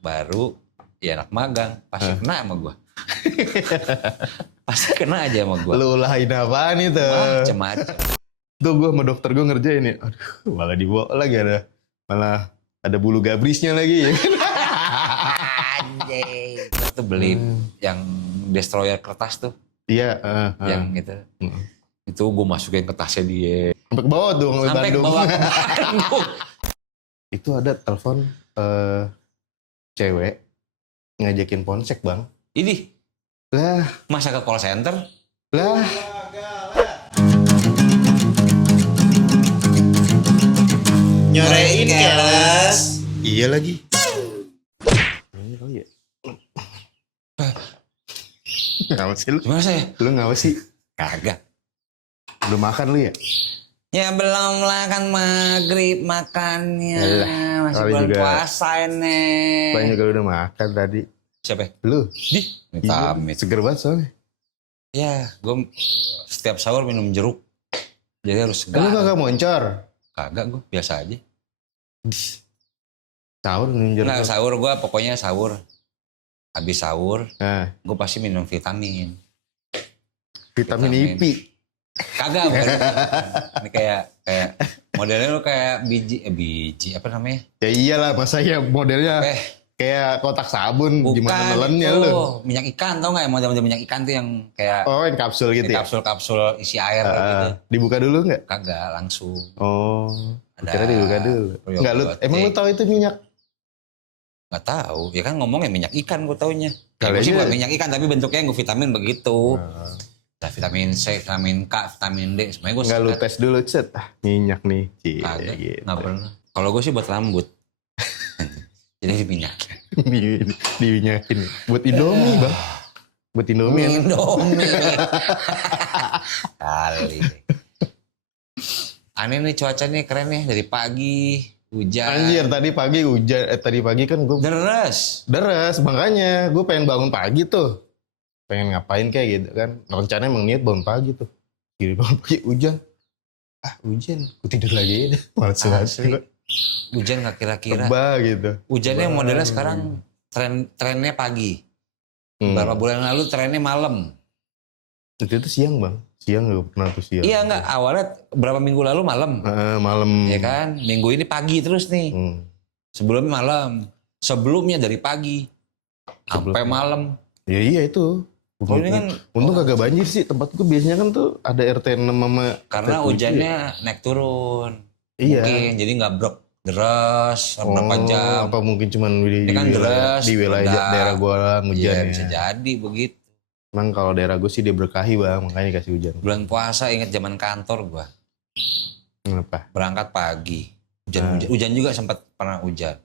baru, ya anak magang. Pasti kena sama gue. Pasti kena aja sama gue. Lu ulahin apaan itu? Macem-macem. Tuh gue sama dokter gue ngerjain ya. Aduh, malah dibawa lagi malah ada bulu gabrisnya lagi ya. Anjay. Gue tuh beli yang destroyer kertas tuh. Iya. Yang gitu. Itu gue masukin ke tasnya dia. Sampai ke bawah tuh. Sampai ke bawah ke Bandung. Itu ada telepon cewek ngajakin ponsek bang. Ini Lah. masa ke call center? Lah. Nyorein keles. Iya lagi. Ini kali ya. Ngapa sih lu? Gimana saya? Lu ngapa sih? Kagak. Udah makan lu ya? Ya belum lah kan maghrib makannya. Yalah, Masih kali bulan juga. puasa ini. Banyak kalau udah makan tadi. Siapa? Lu? Di? Iya, Amit. seger banget soalnya. Ya, gue setiap sahur minum jeruk. Jadi harus Lu segar. kagak moncor? Kagak gue, biasa aja. Sahur minum jeruk. Nggak, sahur gue pokoknya sahur. Habis sahur, Nah, gue pasti minum vitamin. vitamin Vitamin. IP. Kagak, bukan. Ini kayak modelnya lu kayak biji apa namanya? Ya iyalah, masa ya modelnya Eh, kayak kotak sabun. bukan Gimana nelennya itu. lu? Minyak ikan, tau nggak ya model-model minyak ikan tuh yang kayak Oh, yang kapsul gitu ya? kapsul-kapsul isi air kayak gitu. Dibuka dulu nggak? Kagak, langsung. Oh, Ada kira dibuka dulu. probiotik. Enggak, emang lu tahu itu minyak? Nggak tahu, ya kan ngomongnya minyak ikan gue taunya. Ya, Kali gue sih aja. bukan minyak ikan tapi bentuknya gue vitamin begitu. Ada vitamin C, vitamin K, vitamin D, semuanya gue Enggak lu tes dulu, cet. Minyak nih. Cie, Kagak, gitu. nggak pernah. Kalau gue sih buat rambut. Jadi diminyakin. Diminyakin. Buat Indomie, Bang. Buat Indomie. Indomie. Kali. Aneh nih cuaca nih keren nih dari pagi hujan. Anjir, tadi pagi hujan. Tadi pagi kan gue Deres. deres. Makanya gue pengen bangun pagi tuh. Pengen ngapain kayak gitu kan. Rencananya emang niat bangun pagi tuh. Gini bangun pagi hujan. Hujan. Gue tidur lagi aja. Males banget. Asli. Hujan nggak kira-kira. Tebal gitu. Hujannya Tebal. modelnya sekarang trennya pagi. Hmm. Beberapa bulan lalu trennya malam. Itu siang bang. Siang gak pernah tuh siang. Iya enggak, awalnya berapa minggu lalu malam. Malam. Ya kan? Minggu ini pagi terus nih. Sebelumnya malam. Sebelumnya dari pagi. Sampai malam. Ya iya itu. Oh, ini kan Untung kagak banjir sih. Tempat gue biasanya kan tuh ada RT 6 sama karena RT 7 hujannya ya. naik turun. Iya. Mungkin jadi nggak brok deras berapa jam. Apa mungkin cuman Ini kan deras, di wilayah meledak. daerah gue Iya hujannya. bisa jadi begitu. Emang kalau daerah gue sih diberkahi bang, makanya kasih hujan. Bulan puasa inget zaman kantor gua. Kenapa? Berangkat pagi. Hujan juga sempat pernah hujan.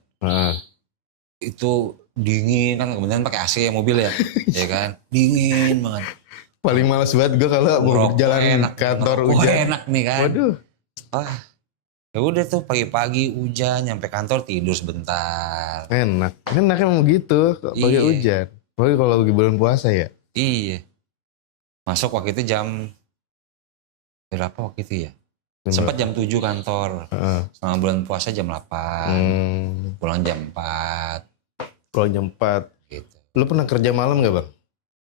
Itu dingin kan kemudian pakai AC ya mobil ya. Ya kan? Dingin banget. Paling males banget gue kalau mau Ngerokok berjalan enak, kantor ngerokok hujan. enak nih kan. Waduh. Ya udah tuh pagi-pagi hujan nyampe kantor tidur sebentar. Enak emang gitu pagi Iya. hujan. Apalagi kalau lagi bulan puasa ya. Iya. Masuk waktu itu jam berapa waktu itu ya? Sempat jam 7 kantor. Selama bulan puasa jam 8. Pulang jam 4. Pulang jam 4. Gitu. Lu pernah kerja malam gak bang?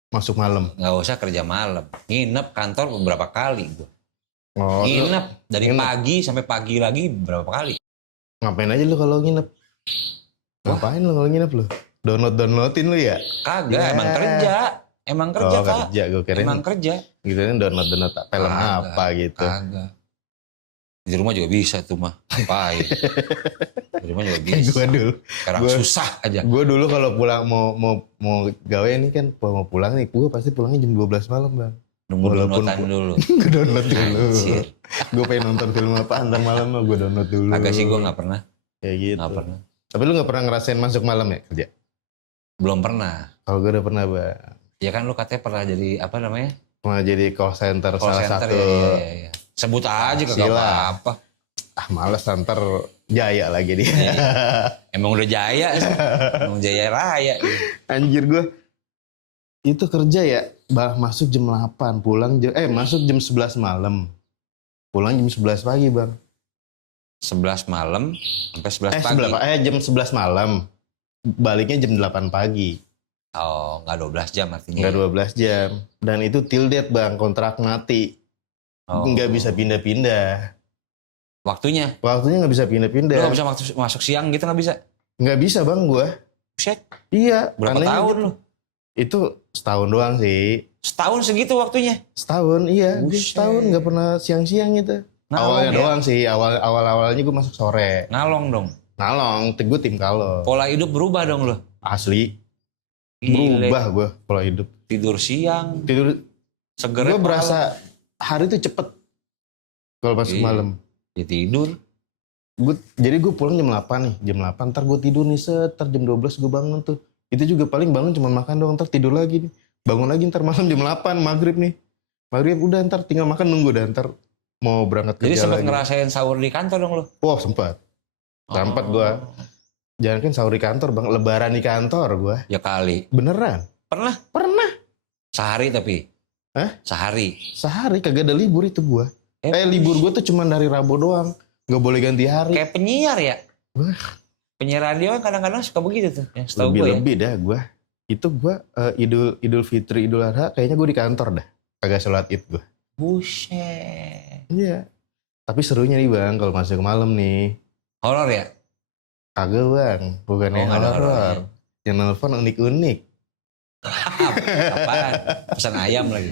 Masuk malam? Nggak usah kerja malam. Nginep kantor beberapa kali gua. Oh, Nginep dari nginep. pagi sampai pagi lagi berapa kali? Ngapain aja lu kalau nginep? Ngapain lu kalau nginep lu? Downloadin lu ya? Kagak, Ya. emang kerja. Emang kerja, Kak. Kerja, gue kirain. Emang kerja. Gitu kan download film Kagak, apa gitu. Kagak. Di rumah juga bisa tuh mah. Ngapain? Di rumah juga bisa. Gue dulu. Sekarang gua- susah aja. Gue dulu kalau pulang mau gawe nih kan mau pulang nih, gue pasti pulangnya jam 12 malam bang. Nunggu Walaupun- downloadan dulu. Gue download dulu. Anjir. Gue pengen nonton film apa antar malam mah gue download dulu. Agak sih gue gak pernah. Kayak gitu. Gak pernah. Tapi lu gak pernah ngerasain masuk malam ya kerja? Belum pernah. Kalau gue udah pernah bang. Ya kan lu katanya pernah jadi apa namanya? Pernah jadi call center Call salah center satu. ya. Sebut aja kagak Sila. apa-apa. Males ntar jaya lagi dia. Emang udah jaya sih. Emang jaya raya. Anjir gue. Itu kerja ya, masuk jam 8, pulang masuk jam 11 malam. Pulang jam 11 pagi, Bang. 11 malam sampai 11 pagi. Jam 11 malam. baliknya jam 8 pagi. Oh, nggak 12 jam artinya. Nggak 12 jam. Dan itu till date bang, kontrak mati. Nggak bisa pindah-pindah. Waktunya Nggak bisa pindah-pindah. lu nggak bisa masuk siang gitu, nggak bisa? Nggak bisa bang gue. Buset, Iya. berapa anehnya tahun gitu. lu? Itu setahun doang sih. Setahun segitu waktunya? Setahun, iya. Gue Buset. setahun nggak pernah siang-siang gitu. Ngalong Awalnya ya? doang sih. Awalnya gue masuk sore. Ngalong dong. Ngalong, gue tim kalau. Pola hidup berubah dong lu. Asli. Gile. Berubah gue pola hidup. Tidur siang, Tidur. seger. Gue berasa hari itu cepet. Kalau masuk Iya. malam. Ya tidur. Jadi gue pulang jam 8 nih. Jam 8 ntar gue tidur nih ntar jam 12 gue bangun tuh. Itu juga paling bangun cuma makan doang. Ntar tidur lagi nih. Bangun lagi ntar malam jam 8 maghrib nih. Maghrib udah ntar tinggal makan nunggu dah. Ntar mau berangkat Jadi kerja sempat lagi. ngerasain sahur di kantor dong lu? Wah sempat. Sempat gue. Jangan kan sahur di kantor bang. Lebaran di kantor gue. Ya kali. Beneran. Pernah? Sehari tapi? Hah? Sehari? Sehari kagak ada libur itu gue. Libur gue tuh cuma dari Rabu doang. Gak boleh ganti hari. Kayak penyiar ya? Wah. Penyiar radio kadang-kadang suka begitu tuh. Yang setahu gue ya. Lebih-lebih dah gue. Itu gue Idul Fitri, Idul Adha kayaknya gue di kantor dah. Kagak sholat id gue. Buset. Iya. Tapi serunya nih bang kalau masuk malam nih. Horor ya? Kagak bang. Bukan yang nggak ada horor. horornya. Yang nelfon unik-unik. Apaan? Pesan ayam lagi.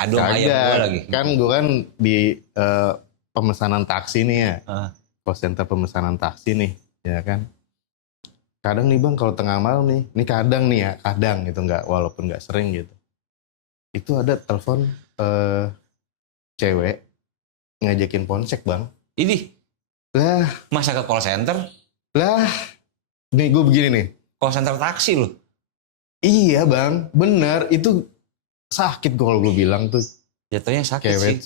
Aduh ayam gue lagi. Kan gue kan di pemesanan taksi nih ya. Call center pemesanan taksi nih. Ya kan. Kadang nih bang kalau tengah malam nih. Ini kadang nih ya. Kadang gitu. Walaupun gak sering gitu. Itu ada telepon cewek. Ngajakin ponsek bang. Ini Lah. masa ke call center? Lah. Nih gue begini nih. Call center taksi loh. Iya bang. Bener. Itu sakit kalau gue bilang tuh. Jatuhnya sakit Kewet. sih.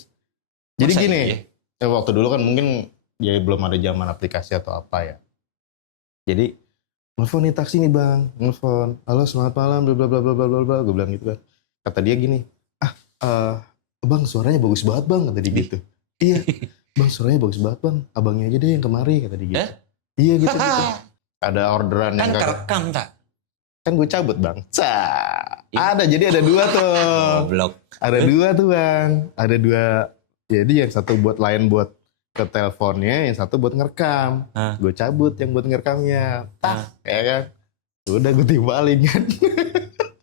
Jadi Masa gini. iya? Waktu dulu kan mungkin ya belum ada zaman aplikasi atau apa ya. Jadi nelfon nih taksi nih bang, nelfon, halo selamat malam, bla bla bla bla bla bla, gue bilang gitu kan. Kata dia gini, bang suaranya bagus banget bang, kata dia gitu. Iya, bang suaranya bagus banget bang, abangnya aja deh yang kemari, kata dia gitu. Iya gitu. Ada orderan Kan yang kerekam tak? kan gue cabut bang. Ada jadi ada dua tuh. Goblok. Ada dua tuh bang, ada dua. Jadi yang satu buat lain buat ke teleponnya, yang satu buat ngerekam. Gue cabut yang buat ngerekamnya. Ya kan. Udah gue timbalin kan.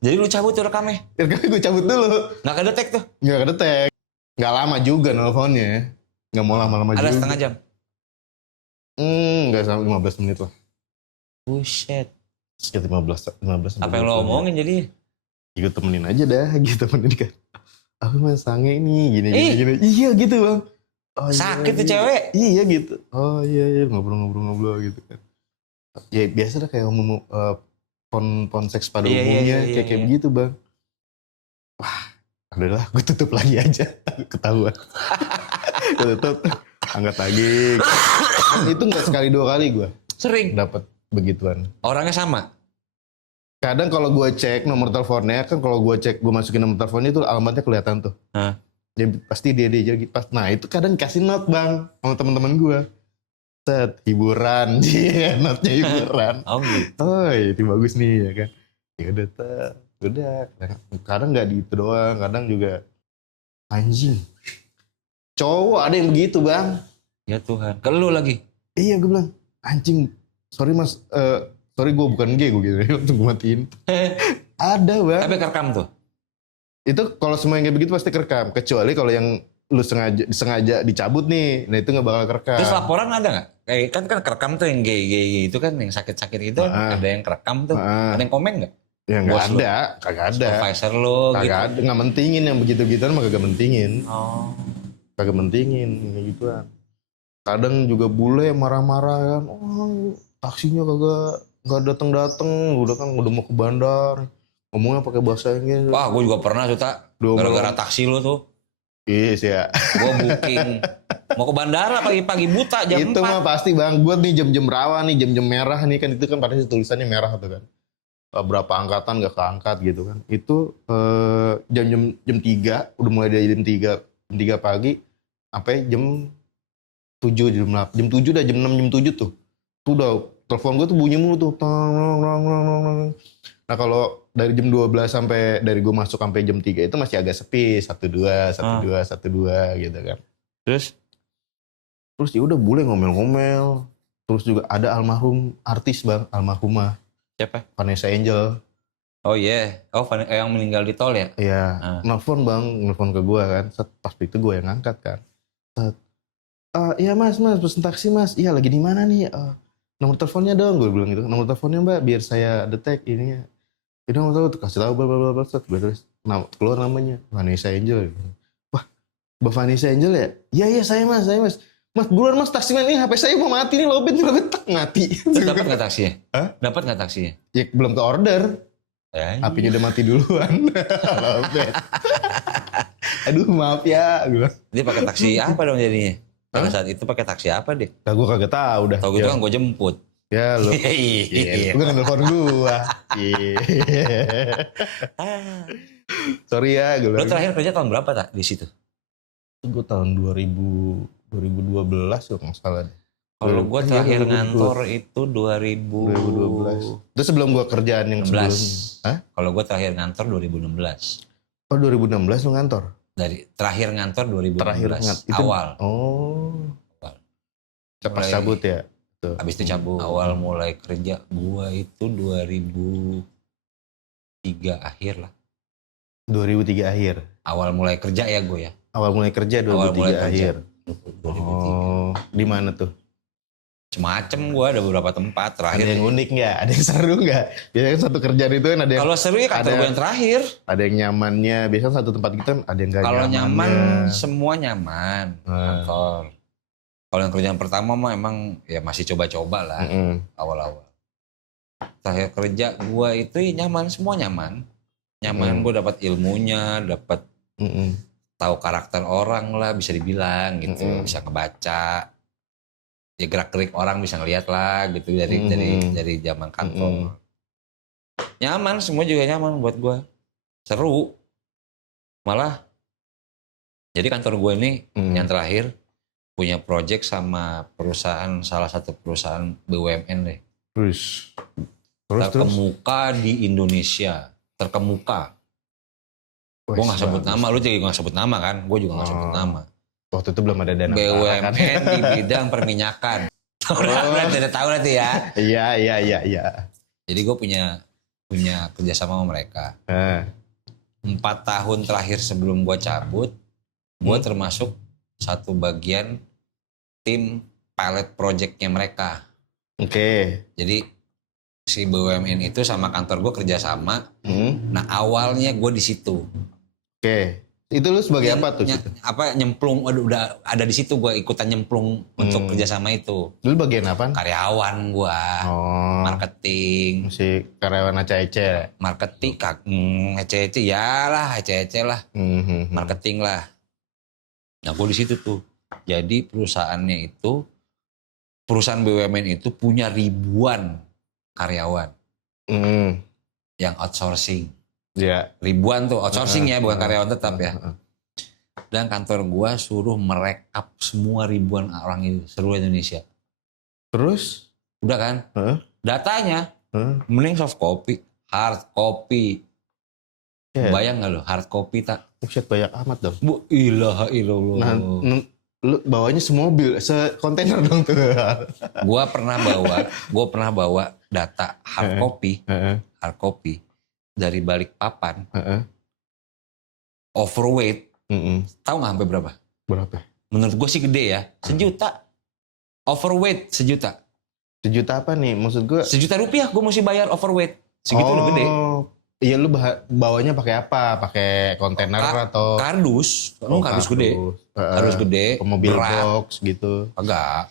Jadi lu cabut tuh rekamnya? Rekamnya gue cabut dulu. Nggak kedetek tuh? Nggak kedetek. Nggak lama juga nelfonnya. Nggak mau lama-lama juga. Ada setengah jam? Nggak sampai 15 menit lah. Buset. Sekitar 15 Apa yang lo omongin jadi? Gue temenin aja dah. Gitu temenin kan. Aku mas sange ini gini. Iya gitu bang. Oh, sakit iya, tuh cewek. Iya gitu. Oh iya ngobrol-ngobrol gitu kan. Ya biasa lah kayak ngomong pon seks pada umumnya kayak begitu bang. Wah, adalah gue tutup lagi aja. Ketahuan. Gue tutup, angkat lagi. Dan itu nggak sekali dua kali gue. Sering dapat begituan. Orangnya sama. Kadang kalau gue cek nomor teleponnya kan kalau gue cek gue masukin nomor teleponnya itu alamatnya kelihatan tuh. Ya, pasti dia jadi pas. Nah itu kadang kasih note bang sama teman-teman gue. Set hiburan, dia note-nya hiburan. Oh gitu. Oh ini bagus nih ya kan. Ya udah. Kadang nggak di itu doang, kadang juga anjing. Cowok ada yang begitu bang. Ya Tuhan. Ke lu lagi. Iya gue bilang anjing. Sorry mas, sorry gue bukan gay gue gitu. Langsung gue matiin. Ada bang. Tapi kerekam tuh. Itu kalau semua yang kayak begitu pasti kerekam. Kecuali kalau yang lu sengaja dicabut nih, nah itu nggak bakal kerekam. Terus laporan ada nggak? Kayak kan kerekam tuh yang gay itu kan, yang sakit-sakit itu ada yang kerekam tuh. Ada yang komen nggak? Ya nggak ada, kagak ada. Supervisor lo gitu. Kagak ada, nggak mentingin yang begitu-gituan mah kagak mentingin. Oh. Kagak mentingin kayak gituan. Kadang juga bule marah-marah kan, taksinya kagak datang-datang, udah mau ke bandar. Ngomongnya pakai bahasa Inggris. Wah, gue juga pernah tuh tak. Gara-gara taksi lo tuh. Iya sih ya. Gue booking. Mau ke bandara pagi-pagi buta jam 4. Itu mah pasti bang. Gue nih jam-jam rawan nih, jam-jam merah nih kan. Itu kan pasti tulisannya merah tuh kan. Berapa angkatan gak keangkat gitu kan. Itu jam 3. Udah mulai dari jam 3 pagi. Sampai jam 7, jam 7 dah, jam 6, jam 7 tuh. Itu udah telepon gue tuh bunyi mulu tuh. Nah kalau dari jam 12 sampai dari gue masuk sampai jam 3 itu masih agak sepi, 1-2 gitu kan. Terus ya udah bule ngomel-ngomel. Terus juga ada almarhum artis bang, almarhumah. Siapa? Vanessa Angel. Oh iya, yang meninggal di tol ya? Iya, nelfon bang, nelfon ke gue kan. Pas itu gue yang ngangkat kan. Iya mas, pesen taksi mas. Iya lagi di mana nih? Nomor teleponnya dong, gue bilang gitu. Nomor teleponnya mbak, biar saya detect ininya. Itu nggak tahu, kasih tahu bla. Gue tulis, keluar namanya Vanessa Angel. Wah, Mbak Vanessa Angel ya? Iya saya mas. Mas buruan mas, taksimen ini HP saya mau mati nih, lobet tak mati. Terus dapat nggak taksinya? Hah? Dapat nggak taksinya? Ya belum ke order. HP-nya udah mati duluan. Lobet. Aduh maaf ya. Dia pakai taksi apa dong jadinya? Pada saat itu pakai taksi apa dia? Nah gue kagak tahu dah. Tahu gitu kan gue jemput. Ya lu. Iya. Gue kan nelfon gue. Sorry ya. Lu terakhir kerja tahun berapa tak di situ? Gue tahun 2012 kalau nggak salah. Kalau gue terakhir ngantor itu 2012. Itu sebelum gue kerjaan yang 16. sebelum. Hah? Kalau gue terakhir ngantor 2016. Oh 2016 lu ngantor? Dari terakhir ngantor 2016. Terakhir awal. Oh. Awal. Pas cabut ya? Tuh. Habis itu cabut. Awal mulai kerja gue itu 2003 akhir lah. 2003 akhir? Awal mulai kerja ya gue ya. Awal mulai kerja 2003 akhir? 2003. Oh, di mana tuh? Semacam gue ada beberapa tempat terakhir. Ada yang unik nggak? Ada yang seru nggak? Biasanya satu kerjaan itu kan ada yang... Kalau seru ya kantor gue yang terakhir. Ada yang nyamannya, biasanya satu tempat kita ada yang nggak nyaman. Kalau nyaman, semua nyaman kantor. Kalau yang kerjaan pertama mah emang ya masih coba-coba lah awal-awal. Terakhir kerja gue itu ya nyaman, semua nyaman. Nyaman gue dapat ilmunya, dapat tahu karakter orang lah bisa dibilang gitu, bisa ngebaca. Ya gerak-gerik orang bisa ngeliat lah gitu dari zaman kantor. Nyaman, semua juga nyaman buat gue. Seru. Malah jadi kantor gue ini yang terakhir punya project sama salah satu perusahaan BUMN deh. Terus terkemuka di Indonesia. Terkemuka. Gue gak sebut nama, lu juga gak sebut nama kan? Gue juga gak sebut nama. Waktu itu belum ada dana. BUMN di bidang perminyakan. Udah tahu nanti ya. Iya. Jadi gue punya kerjasama sama mereka. 4 tahun terakhir sebelum gue cabut, gue termasuk satu bagian tim pilot projectnya mereka. Oke. Jadi si BUMN itu sama kantor gue kerjasama. Nah awalnya gue di situ. Oke. Itu lu sebagai apa tuh? Nyemplung, udah ada di situ gue ikutan nyemplung untuk kerjasama itu. Dulu bagian apa? Karyawan gue, marketing. Si karyawan ACC. Marketing, ACC ya lah, ACC lah, marketing lah. Nah gue di situ tuh. Jadi perusahaan BUMN itu punya ribuan karyawan yang outsourcing. Ya. Ribuan tuh outsourcing ya, bukan karyawan tetap ya. Dan kantor gua suruh merekap semua ribuan orang itu seluruh Indonesia. Terus? Udah kan? Datanya mending soft copy, hard copy. Bayang nggak lo hard copy tak? Buset banyak amat dong. Bu ilaha illallah. Nah, lu bawanya semobil, sekontainer dong tuh. Gua pernah bawa data hard copy. Dari Balikpapan, overweight, tahu nggak sampai berapa? Berapa? Menurut gue sih gede ya, 1 juta. Overweight 1 juta. 1 juta apa nih? Maksud gue? 1 juta rupiah gue mesti bayar overweight. Segitu udah gede. Iya lu bawanya pakai apa? Pakai kontainer atau? Kardus. Kardus gede. Kardus gede. Mobil box gitu. Agak.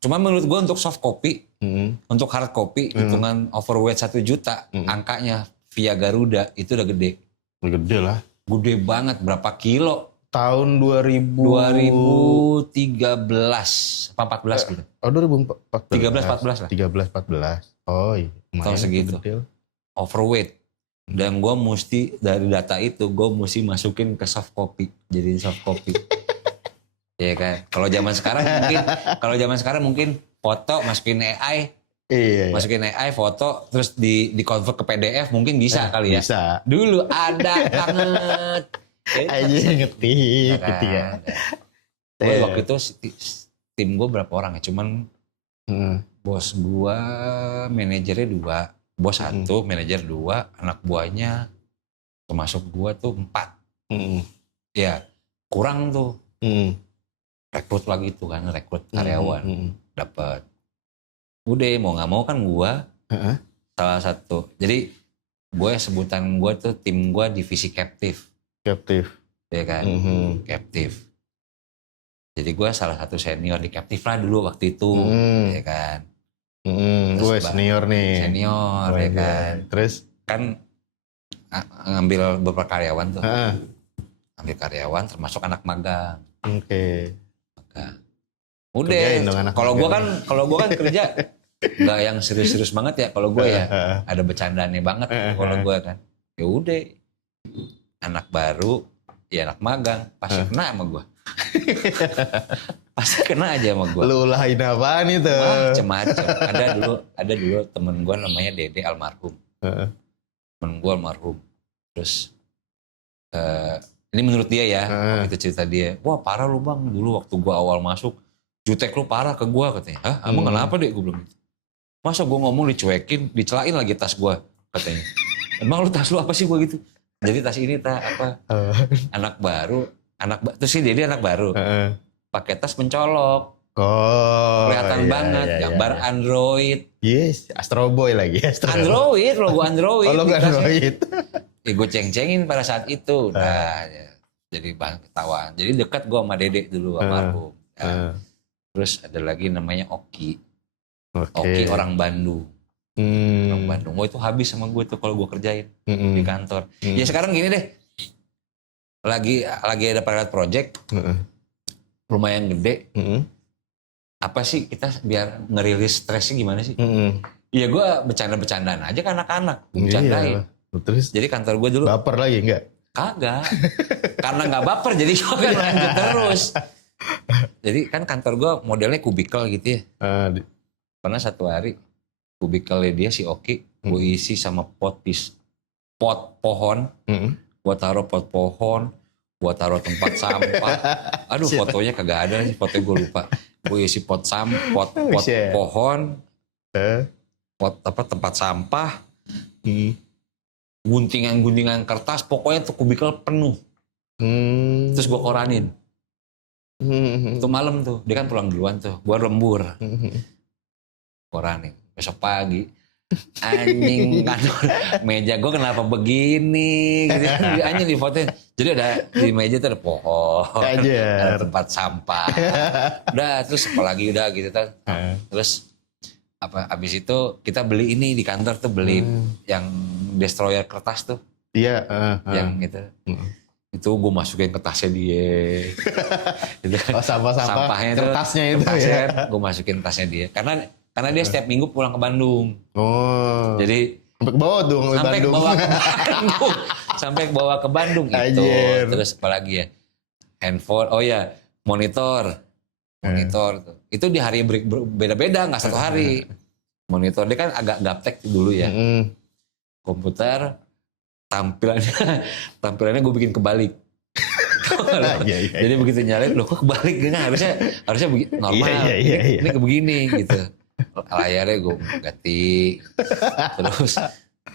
Cuma menurut gue untuk soft copy, untuk hard copy, hitungan overweight 1 juta, angkanya via Garuda itu udah gede. Gede lah. Gede banget, berapa kilo? Tahun 2013, apa 14 gitu. Oh 2014. 13, 14 lah. Oh iya. Tahun segitu. Overweight. Dan gue mesti, dari data itu, gue mesti masukin ke soft copy. Jadi soft copy. Iya kan. Kalau zaman sekarang mungkin foto masukin AI Iya. Masukin AI foto terus di convert ke PDF mungkin bisa kali ya. Bisa. Dulu ada banget. Aja ngetik gitu ya. Gue waktu itu tim gue berapa orang ya? Cuman bos gue, manajernya 2, bos 1, manajer 2, anak buahnya termasuk gue tuh 4. Ya kurang tuh. Rekrut lagi tuh kan, rekrut karyawan. Dapat. Udah mau nggak mau kan gue salah satu. Jadi gue sebutan gue tuh tim gue divisi captive. Ya kan, captive. Jadi gue salah satu senior di captive lah dulu waktu itu, ya kan. Gue senior nih. Senior, ya kan. Terus kan ngambil beberapa karyawan tuh. Ambil karyawan termasuk anak magang. Oke. Udah, kalau gue kan kerja nggak yang serius-serius banget ya. Kalau gue ya ada bercandanya banget. Kalau gue kan, ya udah, anak baru, ya anak magang pasti kena sama gue. Pasti kena aja sama gue. Lu lain apaan itu? Macem-macem. Ada dulu temen gue namanya Dede almarhum. Temen gue almarhum. Terus ini menurut dia ya, waktu itu cerita dia. Wah parah lu bang, dulu waktu gue awal masuk jutek lu parah ke gue katanya. Hah? Emang kenapa deh? Gue bilang gitu. Masa gue ngomong dicuekin, dicelain lagi tas gue katanya. Emang lu tas lu apa sih gue gitu? Jadi tas ini anak baru, terus sih dia anak baru, pakai tas mencolok, kelihatan banget, gambar Android. Yes, Astro Boy lagi. Android, logo Android. Logo Android. Gue ceng-cengin pada saat itu, jadi bahan ketawaan. Jadi dekat gue sama Dede dulu, almarhum. Terus ada lagi namanya Oki. Oki orang Bandung. Orang Bandung. Itu habis sama gue tuh kalau gue kerjain di kantor. Ya sekarang gini deh. Lagi ada pilot project. Lumayan gede. Apa sih kita biar ngerilis stresnya gimana sih? Iya gue bercanda-bercandaan aja ke anak-anak. Bercandain. Terus? Jadi kantor gue dulu. Baper lagi enggak? Kagak. Karena gak baper jadi gue kan lanjut terus. Jadi kan kantor gue modelnya kubikel gitu ya. Pernah satu hari kubikelnya dia si Oki gue isi sama pot pohon, gue taruh pot pohon, gue taruh tempat sampah. Aduh fotonya kagak ada sih, fotonya gue lupa. Gue isi pot pohon, tempat sampah, guntingan kertas, pokoknya tuh kubikel penuh. Terus gue koranin. Itu malam tuh, dia kan pulang duluan tuh, gue lembur. Koranin, besok pagi anjing kantor meja gue kenapa begini gitu. Anjing di fotonya jadi ada di meja tuh ada pohon, ada tempat sampah, udah terus apalagi udah gitu kan. Terus abis itu kita beli ini di kantor tuh beli yang destroyer kertas tuh, yang gitu. Itu gue masukin ke tasnya dia. Gitu kan. Sampahnya kertasnya itu ya. Gue masukin tasnya dia karena dia setiap minggu pulang ke Bandung. Jadi sampai ke bawah dong sampai bawa ke Bandung itu. Terus apalagi ya, handphone, monitor tuh. Itu di hari beda-beda, nggak satu hari. Monitor dia kan agak gaptek dulu ya. Komputer tampilannya gue bikin kebalik. Jadi begitu nyalain loh kok kebalik gini, harusnya normal. Ini begini gitu. Layarnya gue ganti, terus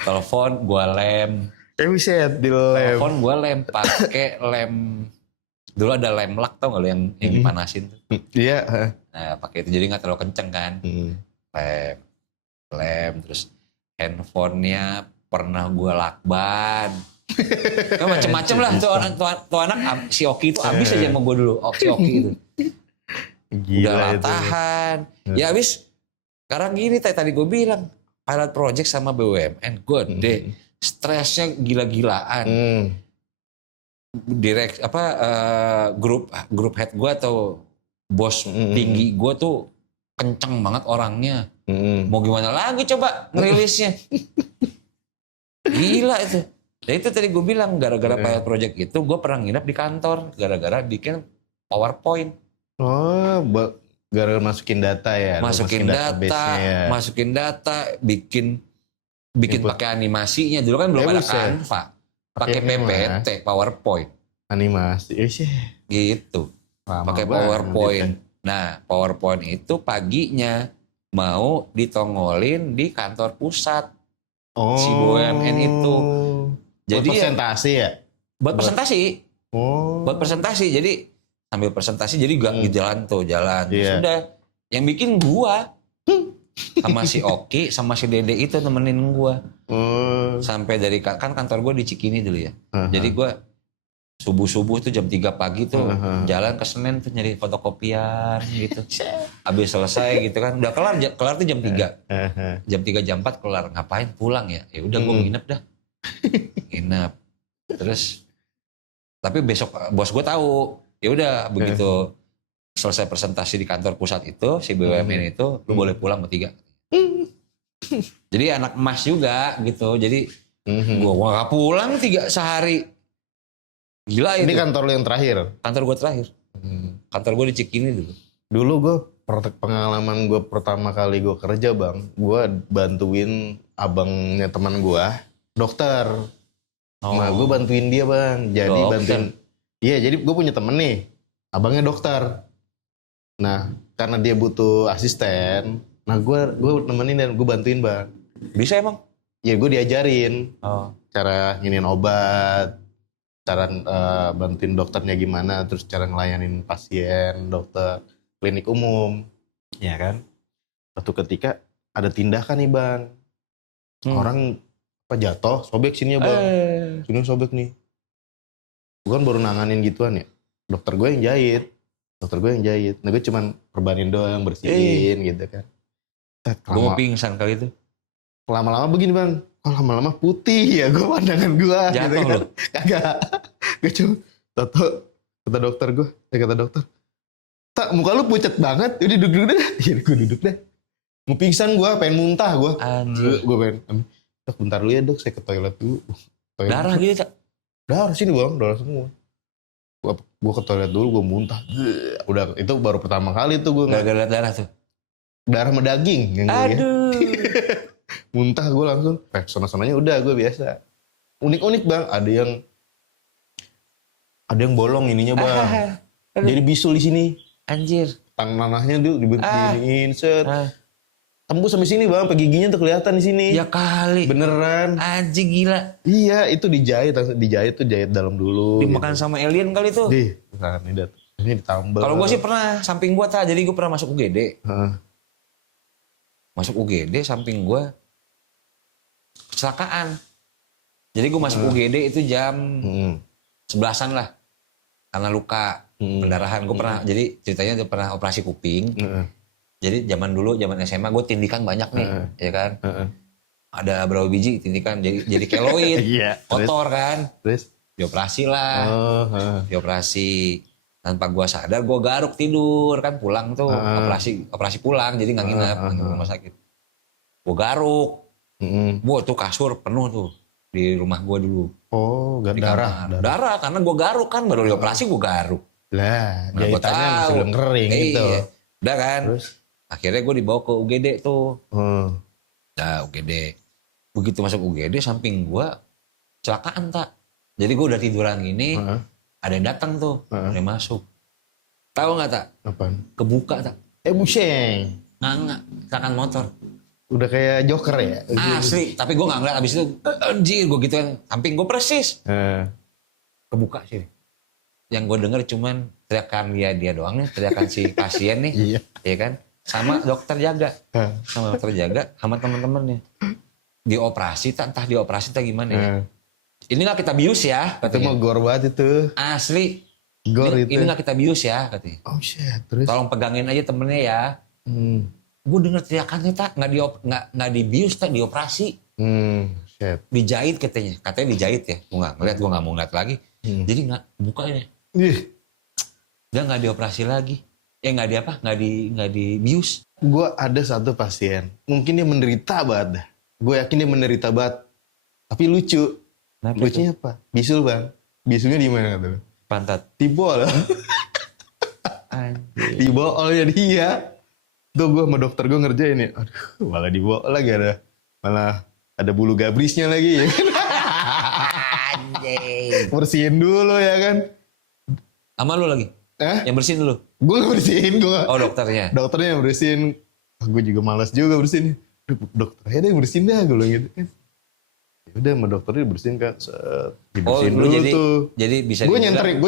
telepon gue lem. Telepon gue lem pakai lem. Dulu ada lem lak tau nggak lo yang dipanasin tuh? Iya. Nah pakai itu jadi nggak terlalu kenceng kan. Lem terus handphonenya pernah gue lakban. Kan macem-macem lah tuh anak si Oki itu abis aja sama gue dulu. Si Oki itu. Udah latahan. Ya abis. Sekarang gini tadi gue bilang pilot project sama BUMN gede, stresnya gila-gilaan. Grup head gue atau bos tinggi gue tuh kenceng banget orangnya. Mau gimana lagi coba ngerilisnya? Gila itu. Dan itu tadi gue bilang gara-gara pilot project itu gue pernah nginep di kantor gara-gara bikin PowerPoint. Gara-gara masukin data ya. Masukin data, bikin pakai animasinya. Dulu kan belum ada Canva. Pakai PPT, PowerPoint. Animasi, gitu. Pakai PowerPoint. Nah, PowerPoint itu paginya mau ditongolin di kantor pusat. Si BUMN itu. Jadi buat presentasi ya? Buat presentasi. Buat presentasi. Jadi sambil presentasi jadi gak di jalan. Sudah. Yang bikin gua sama si Oki sama si Dede itu temenin gua. Sampai dari kan kantor gua di Cikini dulu ya. Jadi gua subuh-subuh tuh jam 3 pagi tuh jalan ke Senen tuh nyari fotokopian gitu. Habis selesai gitu kan. Udah kelar tuh jam 3. Jam 3 jam 4 kelar. Ngapain pulang ya? Ya udah gua nginep dah. Nginep. Terus tapi besok bos gua tahu. Ya udah begitu selesai presentasi di kantor pusat itu si BUMN itu lu boleh pulang bertiga. Jadi anak emas juga gitu. Jadi gua gak pulang 3 sehari. Gila itu. Ini kantor lu yang terakhir? Kantor gue terakhir. Kantor gue di Cikini dulu. Dulu gue pengalaman gue pertama kali gue kerja bang, gue bantuin abangnya teman gue, dokter. Nah gue bantuin dia bang, jadi dokter. Bantuin. Iya jadi gue punya temen nih, abangnya dokter. Nah karena dia butuh asisten, nah gue nemenin dan gue bantuin bang. Bisa emang? Iya gue diajarin cara nginin obat. Cara bantuin dokternya gimana, terus cara ngelayanin pasien, dokter, klinik umum, ya kan. Suatu ketika ada tindakan nih bang, orang jatuh, sobek sini ya bang, sini sobek nih. Bukan baru nanganin gituan ya, dokter gue yang jahit, nah gue cuman perbanin doang, bersihin gitu kan. Gue mau pingsan kali itu. Lama-lama begini bang, lama-lama putih ya gue pandangan gue. Jatuh gitu kan. loh. Kagak. Gue cuma, kata dokter gue, tak muka lu pucat banget, udah duduk deh. Iya gue duduk deh. Mau pingsan gue, pengen muntah gue. Gue pengen, dok bentar dulu ya dok, saya ke toilet dulu. Darah gitu tak? Darah sini bang, darah semua. Gue ke toilet dulu, gue muntah. Udah, itu baru pertama kali tuh gue. Gara-gara darah tuh? Darah sama daging. Aduh. Muntah gue langsung, sana-sananya udah gue biasa. Unik-unik bang, ada yang bolong ininya bang. Jadi bisul di sini. Anjir. Tanahnya tuh dibentinin set. Tembus sampai sini bang, giginya tuh kelihatan di sini. Ya kali. Beneran. Anjir gila. Iya, itu dijahit tuh jahit dalam dulu. Dimakan gitu. Sama alien kali tuh. Ini ditambal. Kalau gue sih pernah samping gue jadi gue pernah masuk UGD. Masuk UGD samping gue kecelakaan. Jadi gue masuk UGD itu jam 11-an lah. Karena luka, pendarahan. Gue pernah, jadi ceritanya pernah operasi kuping. Jadi zaman SMA gue tindikan banyak nih, ya kan. Ada berapa biji tindikan, jadi keloid, kotor kan. Terus? Dioperasi lah, dioperasi. Tanpa gue sadar, gue garuk tidur kan, pulang tuh, operasi pulang, jadi nggak nginep, rumah sakit. Gue garuk, tuh kasur penuh tuh di rumah gue dulu. Oh, darah karena gue garuk kan, baru dioperasi gue garuk. Lah, jahitannya masih belum kering gitu. Udah kan, terus? Akhirnya gue dibawa ke UGD tuh. Nah UGD, begitu masuk UGD samping gue kecelakaan tak. Jadi gue udah tiduran gini, ada yang datang tuh, ada yang masuk. Tahu nggak tak? Apaan? Kebuka tak? Buseng. Nggak, kecelakaan motor. Udah kayak Joker ya? Asli, tapi gue nggak ngeliat abis itu, anjir gue gitu kan, samping gue persis. Kebuka sih. Yang gue denger cuman teriakan dia doang nih, teriakan si pasien nih, iya kan? Sama dokter jaga, sama teman-temannya. Dioperasi, entah dioperasi entah gimana ya. Ini nggak kita bius ya, katanya. Itu mau gor banget itu. Asli. Gor itu. Ini nggak kita bius ya, katanya. Oh shit, terus? Tolong pegangin aja temennya ya. Gue denger teriakannya tak, nggak dibius tak, dioperasi. Shit. Dijahit katanya dijahit ya. Gue nggak ngeliat, gue nggak mau ngeliat lagi. Jadi nggak buka ini. Dia nggak dioperasi lagi. Nggak dibius. Gue ada satu pasien, mungkin dia menderita banget. Gue yakin dia menderita banget. Tapi lucu. Lucunya apa? Bisul bang. Bisulnya di mana tuh? Pantat. Di bol. Diboolnya dia. Tuh gue sama dokter gue ngerjain ya. Aduh, malah dibool lagi malah ada bulu gabrisnya lagi ya kan. Bersihin dulu ya kan. Sama lu lagi? Yang bersihin dulu? Gue gak bersihin. Oh dokternya? Dokternya yang bersihin. Gue juga malas juga bersihin. Dokter aja deh bersihin dah gue gitu kan. Ya udah sama dokternya bersihin kan. Dibersihin dulu tuh. Jadi bisa gue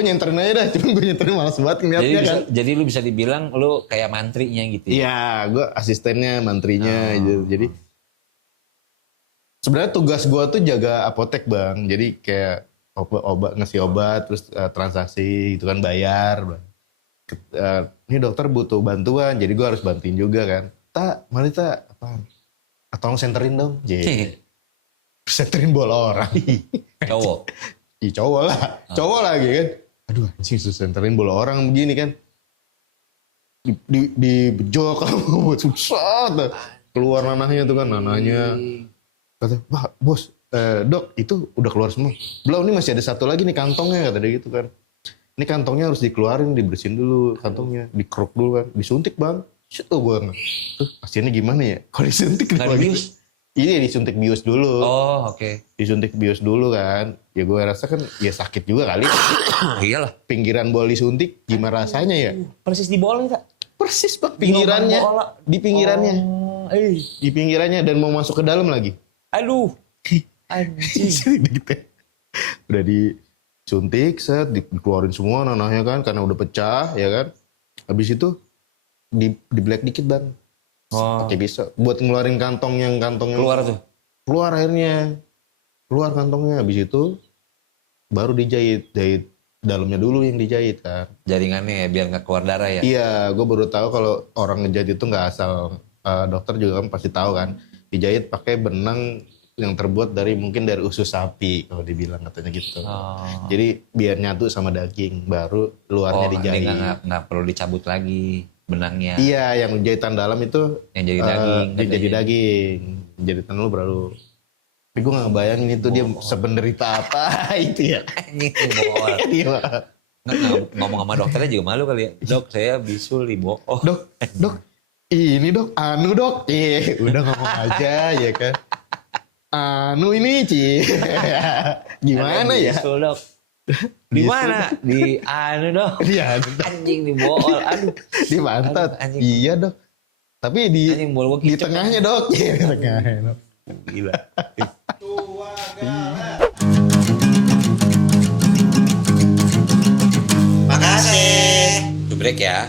nyenterin aja dah. Cuma gue nyenterin malas banget ngeliatnya kan. Jadi lu bisa dibilang lu kayak mantrinya gitu. Iya, gue asistennya, mantrinya gitu. Jadi sebenarnya tugas gue tuh jaga apotek bang. Jadi kayak ngasih obat, terus transaksi gitu kan, bayar. Ini dokter butuh bantuan, jadi gue harus bantuin juga kan. Malita apaan? Tolong senterin dong. Senterin bola orang. Cowok? Iya cowok lah. Cowok lagi kan. Aduh anjing senterin bola orang begini kan. Dibejok kalau susah. Keluar nanahnya tuh kan. Nanahnya. Kata, bos, dok itu udah keluar semua. Belum, ini masih ada satu lagi nih kantongnya kata dia gitu kan. Ini kantongnya harus dikeluarin, dibersihin dulu kantongnya. Dikeruk dulu kan. Disuntik bang. Tuh gue tuh pasiennya gimana ya? Kalau disuntik nggak dibius? Ini disuntik bius dulu. Oh oke. Disuntik bius dulu kan. Ya gue rasa kan ya sakit juga kali. Iyalah. Pinggiran bola disuntik gimana rasanya ya? Persis di bola kita. Persis bang pinggirannya. Di pinggirannya. Di pinggirannya dan mau masuk ke dalam lagi. Aduh. Anjing. Udah disuntik, dikeluarin semua nanahnya kan karena udah pecah ya kan. Habis itu di black dikit bang. Pakai pisau buat ngeluarin kantongnya keluar tuh. Keluar akhirnya. Keluar kantongnya, habis itu baru dijahit dalamnya dulu yang dijahit kan. Jaringannya ya biar nggak keluar darah ya. Iya, gue baru tahu kalau orang ngejahit itu nggak asal dokter juga kan pasti tahu kan. Dijahit pakai benang yang terbuat mungkin dari usus sapi kalau dibilang katanya gitu. Jadi biar nyatu sama daging, baru luarnya dijahit. Nggak perlu dicabut lagi benangnya. Iya, yang jahitan dalam itu yang jadi daging. Jadi daging. Jahitan lu baru. Tapi gue gak ngebayangin itu dia sependerita apa itu ya. Ngomong sama dokternya juga malu kali ya. Dok, saya bisul ibu. Dok, ini dok, dok. Udah ngomong aja ya kan. Ini gimana ya? Bisul dok. Di mana? Di dok. Iya, anjing di bool. Aduh. Di pantat. Iya dok. Tapi di tengahnya dok. Iya, di tengahnya dok. Gila. Makasih. Break ya.